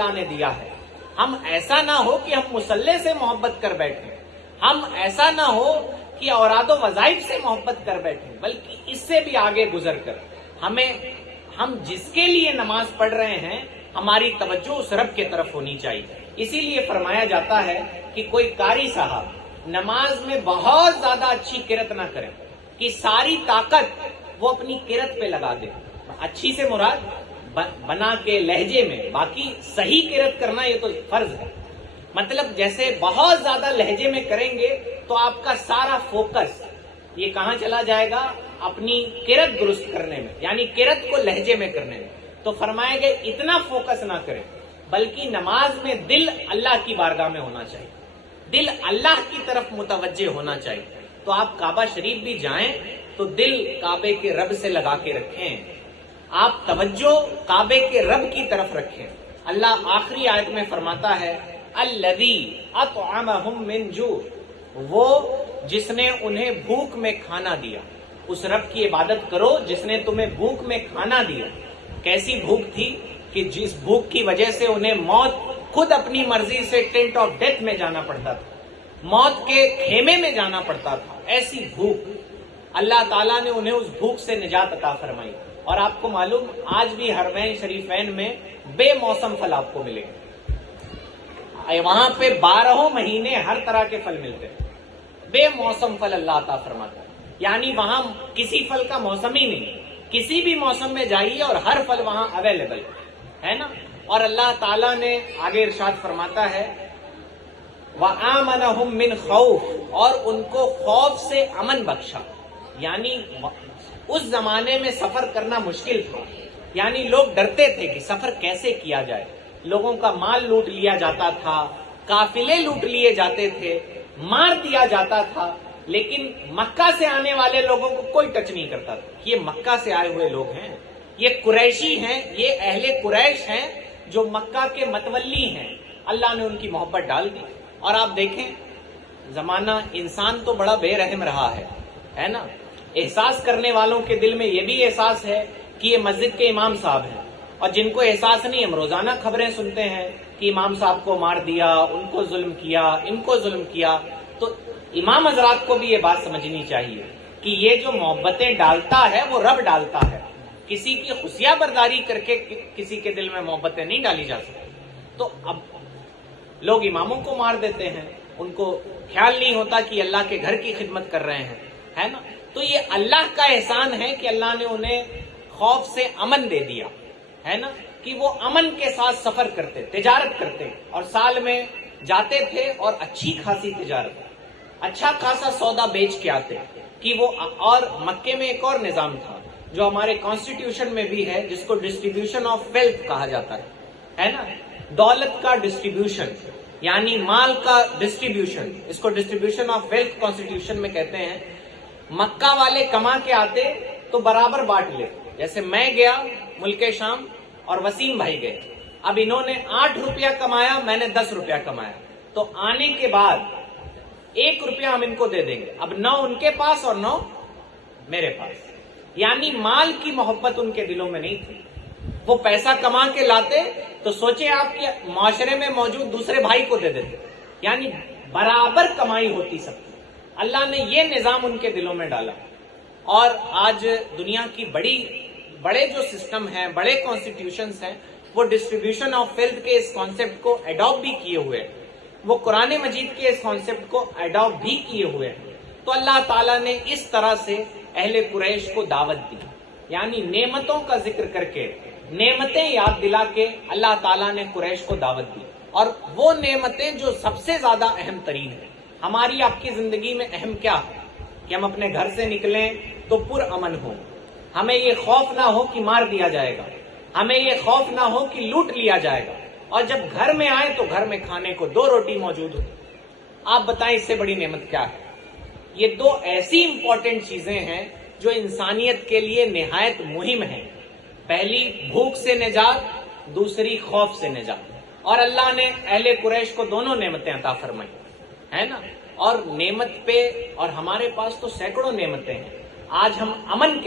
اللہ نے دیا ہے۔ ہم ایسا نہ ہو کہ ہم مصلے سے محبت کر بیٹھیں، ہم ایسا نہ ہو کہ اوراد و وظائف سے محبت کر بیٹھیں، بلکہ اس سے بھی آگے گزر کر ہم جس کے لیے نماز پڑھ رہے ہیں ہماری توجہ اس رب کی طرف ہونی چاہیے۔ اسی لیے فرمایا جاتا ہے کہ کوئی قاری صاحب نماز میں بہت زیادہ اچھی قرأت نہ کرے کہ ساری طاقت وہ اپنی قرأت پہ لگا دے۔ اچھی سے مراد بنا کے لہجے میں، باقی صحیح قرأت کرنا یہ تو فرض ہے۔ مطلب جیسے بہت زیادہ لہجے میں کریں گے تو آپ کا سارا فوکس یہ کہاں چلا جائے گا؟ اپنی قرأت درست کرنے میں، یعنی قرأت کو لہجے میں کرنے میں۔ تو فرمایا گیا اتنا فوکس نہ کریں، بلکہ نماز میں دل اللہ کی بارگاہ میں ہونا چاہیے، دل اللہ کی طرف متوجہ ہونا چاہیے۔ تو آپ کعبہ شریف بھی جائیں تو دل کعبے کے رب سے لگا کے رکھیں، آپ توجہ کعبے کے رب کی طرف رکھیں۔ اللہ آخری آیت میں فرماتا ہے الذی اطعمہم من جوع، وہ جس نے انہیں بھوک میں کھانا دیا۔ اس رب کی عبادت کرو جس نے تمہیں بھوک میں کھانا دیا۔ کیسی بھوک تھی کہ جس بھوک کی وجہ سے انہیں موت خود اپنی مرضی سے ٹینٹ آف ڈیتھ میں جانا پڑتا تھا، موت کے خیمے میں جانا پڑتا تھا۔ ایسی بھوک اللہ تعالیٰ نے انہیں اس بھوک سے نجات عطا فرمائی۔ اور آپ کو معلوم آج بھی حرمین شریفین میں بے موسم پھل آپ کو ملے گا، وہاں پہ 12 مہینے ہر طرح کے پھل ملتے ہیں، بے موسم پھل اللہ عطا فرماتا ہے۔ یعنی وہاں کسی پھل کا موسم ہی نہیں، کسی بھی موسم میں جائیے اور ہر پھل وہاں اویلیبل ہے نا۔ اور اللہ تعالیٰ نے آگے ارشاد فرماتا ہے وَآمَنَهُم مِّن خَوْفٍ، اور ان کو خوف سے امن بخشا۔ یعنی اس زمانے میں سفر کرنا مشکل تھا، یعنی لوگ ڈرتے تھے کہ سفر کیسے کیا جائے، لوگوں کا مال لوٹ لیا جاتا تھا، قافلے لوٹ لیے جاتے تھے، مار دیا جاتا تھا، لیکن مکہ سے آنے والے لوگوں کو کوئی ٹچ نہیں کرتا تھا۔ یہ مکہ سے آئے ہوئے لوگ ہیں، یہ قریشی ہیں، یہ اہل قریش ہیں جو مکہ کے متولی ہیں، اللہ نے ان کی محبت ڈال دی۔ اور آپ دیکھیں زمانہ انسان تو بڑا بے رحم رہا ہے نا۔ احساس کرنے والوں کے دل میں یہ بھی احساس ہے کہ یہ مسجد کے امام صاحب ہیں، اور جن کو احساس نہیں، ہم روزانہ خبریں سنتے ہیں کہ امام صاحب کو مار دیا، ان کو ظلم کیا، ان کو ظلم کیا۔ تو امام حضرات کو بھی یہ بات سمجھنی چاہیے کہ یہ جو محبتیں ڈالتا ہے وہ رب ڈالتا ہے، کسی کی خفیہ برداری کر کے کسی کے دل میں محبتیں نہیں ڈالی جا سکتی۔ تو اب لوگ اماموں کو مار دیتے ہیں، ان کو خیال نہیں ہوتا کہ اللہ کے گھر کی خدمت کر رہے ہیں، ہے نا۔ تو یہ اللہ کا احسان ہے کہ اللہ نے انہیں خوف سے امن دے دیا، ہے نا، کہ وہ امن کے ساتھ سفر کرتے، تجارت کرتے، اور سال میں جاتے تھے اور اچھی خاصی تجارت، اچھا خاصا سودا بیچ کے آتے کہ وہ۔ اور مکے میں ایک اور نظام تھا جو ہمارے کانسٹیٹیوشن میں بھی ہے، جس کو ڈسٹریبیوشن آف ویلتھ کہا جاتا ہے نا، دولت کا ڈسٹریبیوشن، یعنی مال کا ڈسٹریبیوشن، اس کو ڈسٹریبیوشن آف ویلتھ کانسٹیٹیوشن میں کہتے ہیں۔ مکہ والے کما کے آتے تو برابر بانٹ لے، جیسے میں گیا ملک شام اور وسیم بھائی گئے، اب انہوں نے 8 روپیہ کمایا، میں نے 10 روپیہ کمایا، تو آنے کے بعد 1 روپیہ ہم ان کو دے دیں گے، اب 9 ان کے پاس اور 9 میرے پاس۔ یعنی مال کی محبت ان کے دلوں میں نہیں تھی، وہ پیسہ کما کے لاتے تو سوچے آپ کہ معاشرے میں موجود دوسرے بھائی کو دے دیتے، یعنی برابر کمائی ہوتی سب کی۔ اللہ نے یہ نظام ان کے دلوں میں ڈالا، اور آج دنیا کی بڑے جو سسٹم ہیں، بڑے کانسٹیٹیوشنز ہیں، وہ ڈسٹریبیوشن آف ویلتھ کے اس کانسیپٹ کو ایڈاپٹ بھی کیے ہوئے ہیں، وہ قرآن مجید کے اس کانسیپٹ کو ایڈاپٹ بھی کیے ہوئے ہیں۔ تو اللہ تعالیٰ نے اس طرح سے اہل قریش کو دعوت دی، یعنی نعمتوں کا ذکر کر کے، نعمتیں یاد دلا کے اللہ تعالیٰ نے قریش کو دعوت دی۔ اور وہ نعمتیں جو سب سے زیادہ اہم ترین ہیں ہماری آپ کی زندگی میں، اہم کیا ہے کہ ہم اپنے گھر سے نکلیں تو پر امن ہو، ہمیں یہ خوف نہ ہو کہ مار دیا جائے گا، ہمیں یہ خوف نہ ہو کہ لوٹ لیا جائے گا، اور جب گھر میں آئے تو گھر میں کھانے کو 2 روٹی موجود ہو۔ آپ بتائیں اس سے بڑی نعمت کیا ہے؟ یہ 2 ایسی امپورٹنٹ چیزیں ہیں جو انسانیت کے لیے نہایت مہم ہیں۔ پہلی بھوک سے نجات، دوسری خوف سے نجات، اور اللہ نے اہل قریش کو دونوں نعمتیں عطا فرمائی، ہے نا۔ اور نعمت پہ، اور ہمارے پاس تو سینکڑوں نعمتیں ہیں، آج ہم امن کے